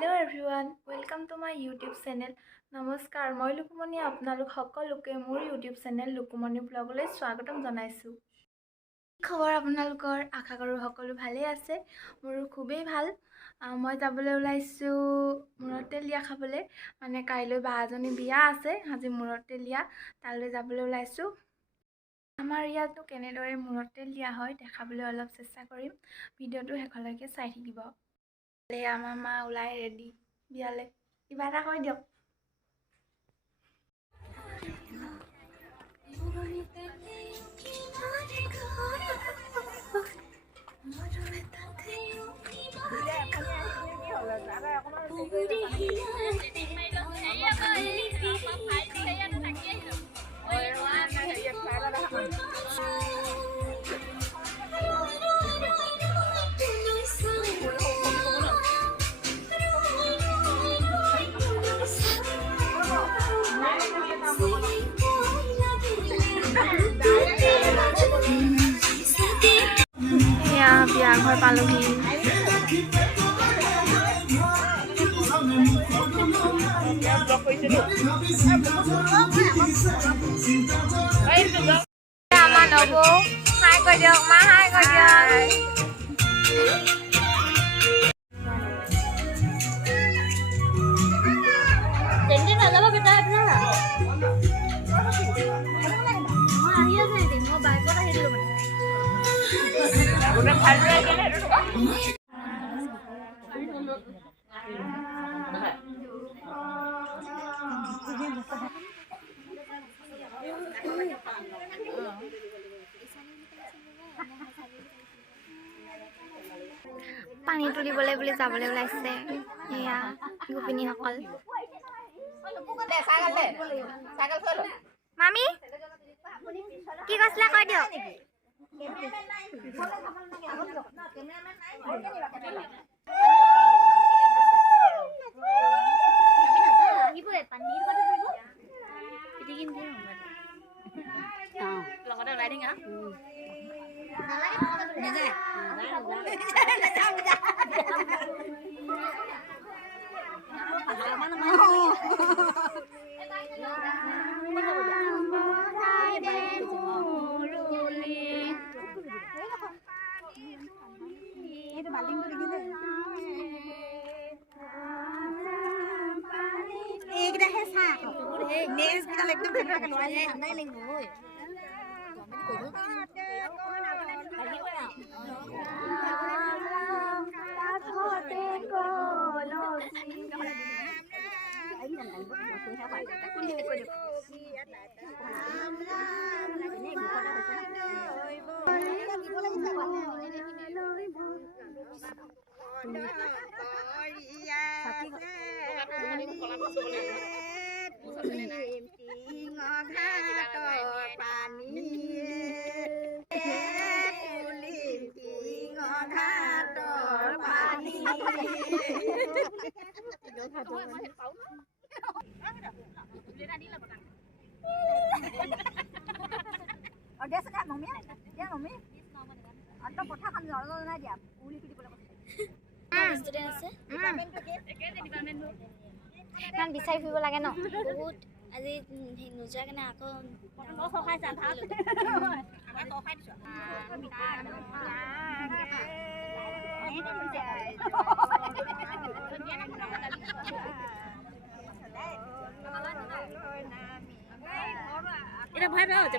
Hello everyone, welcome to my YouTube channel. নমস্কাৰ, মই লুকুমণি আপোনালোক সকলোকে মোৰ YouTube channel লুকুমণি ব্লগলৈ স্বাগতম জনাইছো। খবৰ আপোনালোকৰ আশা কৰো সকলো ভালে আছে। মোৰো খুবেই ভাল। মই যাবলৈ ওলাইছো মূৰৰ তেলিয়া খাবলৈ, মানে কাইলৈ বাজনী বিয়া আছে, আজি মূৰৰ তেলিয়া তালৈ যাবলৈ ওলাইছো। আমাৰ ইয়াতো কেনেদৰে মূৰৰ তেলিয়া হয় দেখাবলৈ অলপ চেষ্টা কৰিম। ভিডিঅ'টো শেষলৈকে চাই থাকিব। আমাৰ মা ওলাই ৰেডি বিয়ালে, কিবা এটা কৈ দিয়ক। বিয়া ঘৰ পালোহি। আমাৰ নবৌ হাই কৈ দিয়ক, মা হাই কৈ দিয়ক। নাযাব বেটা আপোনাৰ আহি আছে মই বাইকত আহিলো পানী তুলিবলৈ বুলি যাবলৈ ওলাইছে এয়া গোপিনীসকল। মামি কি কৈছিলা কৈ দিয়ক। লগতে ওলাই দিং বিচাৰি ফুৰিব লাগে ন বহুত। আজি নোযোৱা কেনে আকৌ এটা ভয় ভয় হচ্ছে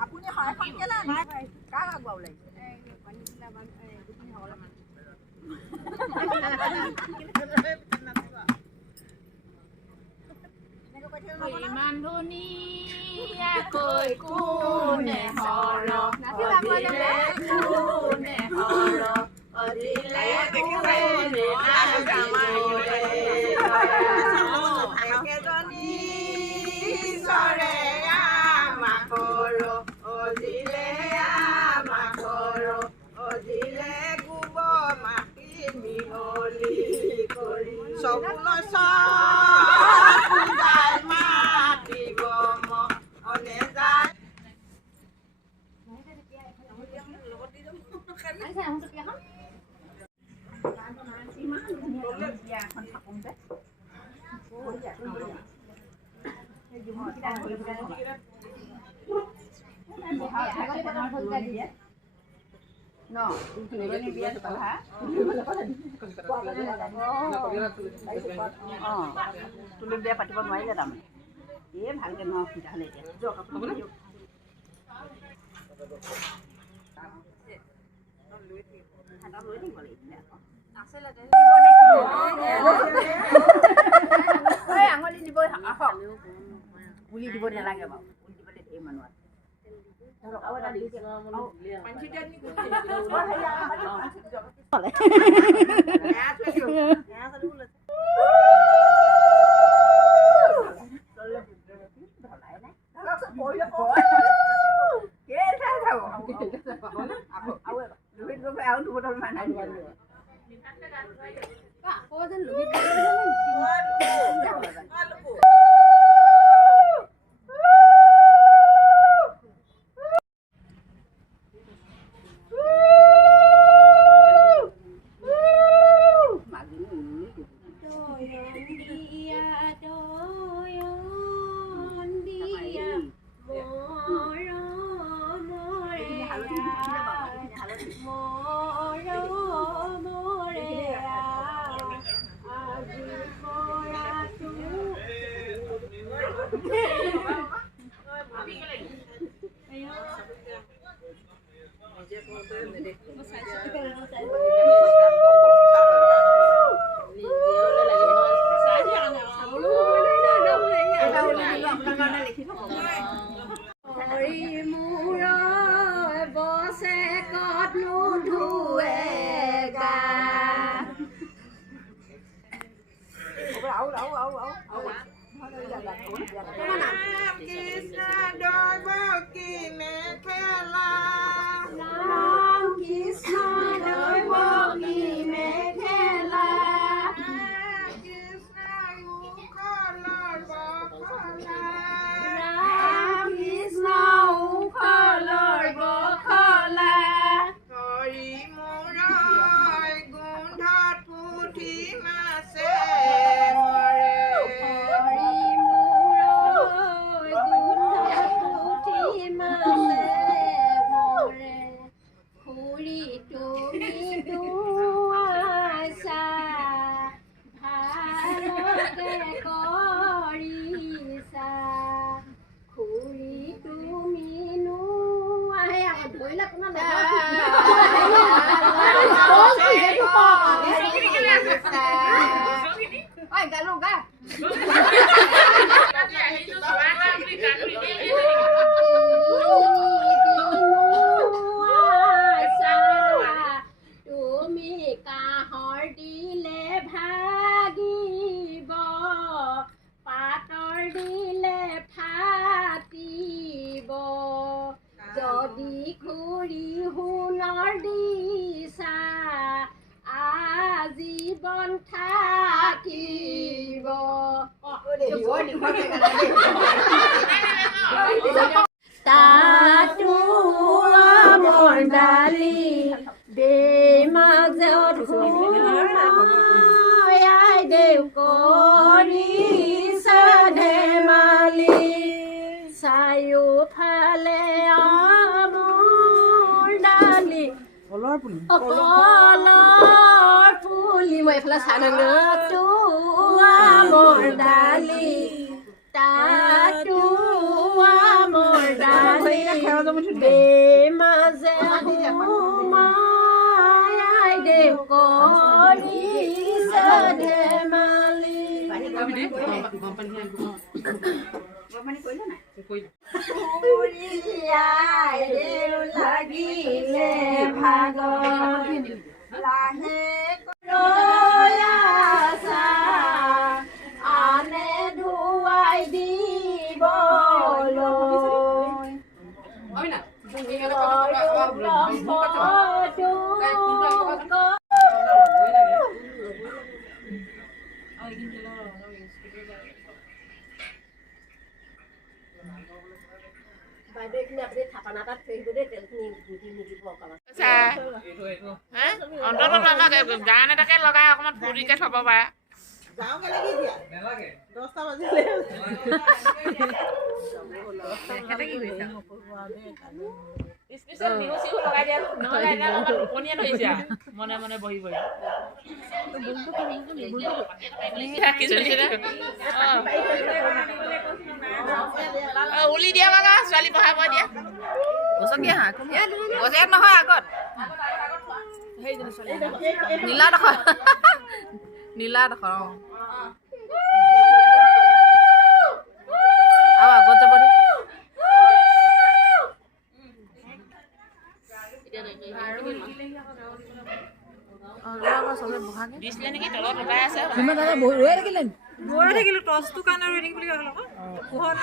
আপুনি শৰাইখন কেলে নাই কাক আগুৱাব লাগিছে ইমান ধুনীয়াকৈ কোনে হৰক অদিলে কোনে হৰক অদিলে কোনে একেজনী ঈশ্বৰে আমাক অদিলে আমাক অদিলে গোবৰ মাটি মিহলি কৰি চকুলৈ পূজাই মাতিব মনে যায় তুলি বিয়া পাতিব নোৱাৰিলে তাৰমানে এই ভালকে নোৱাৰো তেতিয়াহ'লে এতিয়া আঙুলি দিব উলি দিব নালাগে বাৰু উলি দিবলৈ ধেৰ মানুহ আছে কলৰ পুলি কলৰ পুলি মই এইফালে চাই তোৱা মোৰ ডালি তাতুৱা মোৰ ডালি মাজে সোমাই দে কৰিছে ধেমালি লাগিলে ভাগৰ লাহে আনে ধুৱাই দিবলৈ অন্তত আমাক গান এটাকে লগাই অকণমান ফূৰ্তিকে থব পাৰে বিহু চিহু লগাই দিয়া নহ'লে টোপনিয়ে ধৰিছে মনে মনে বহি বহি উলি দিয়া বাগা ছোৱালী পঢ়াব দিয়া গছকীয়া হাঁহ গছীয়াত নহয় আগত নীলাডোখৰ নীলাডোখৰ আৰু আগত যাব দে দিছিলে নেকি তলত লগাই আছে ৰৈ থাকিলো টচটো কাৰণে ৰৈ থাকিব বুলি ক'লো পোহৰ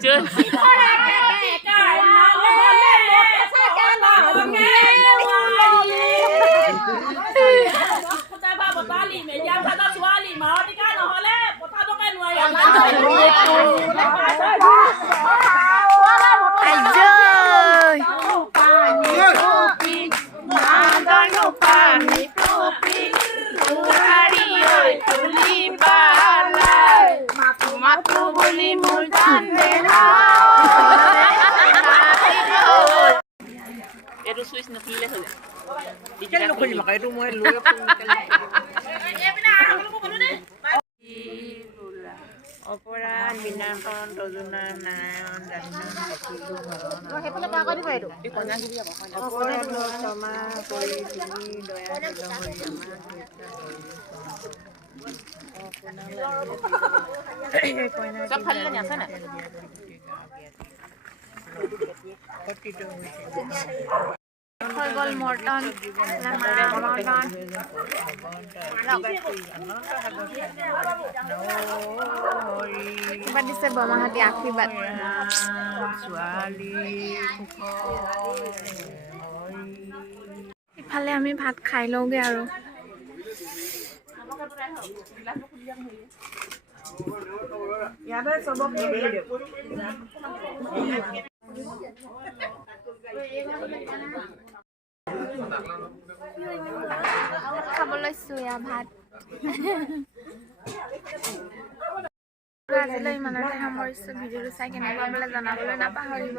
chơi Itu Swiss nukile sudah. Diyan lo kulit makay rumah lu ya pun. অপৰাধ বিনাশন তজুনা নাৰায়ণ সেইফালে পাৰ কৰি দিব এইটো অপৰাধ ক্ষমা কৰি তুমি দয়া Sab khalila niya sana. হৈ গ'ল মৰ্টন কিবা দিছে বৰমাহঁতে আশীৰ্বাদ ইফালে আমি ভাত খাই লওঁগে আৰু খাব লৈছো এয়া ভাত আজিলৈ ইমানতে সামৰিছো ভিডিঅ'টো চাই কেনেকুৱা বোলে জনাবলৈ নাপাহৰিব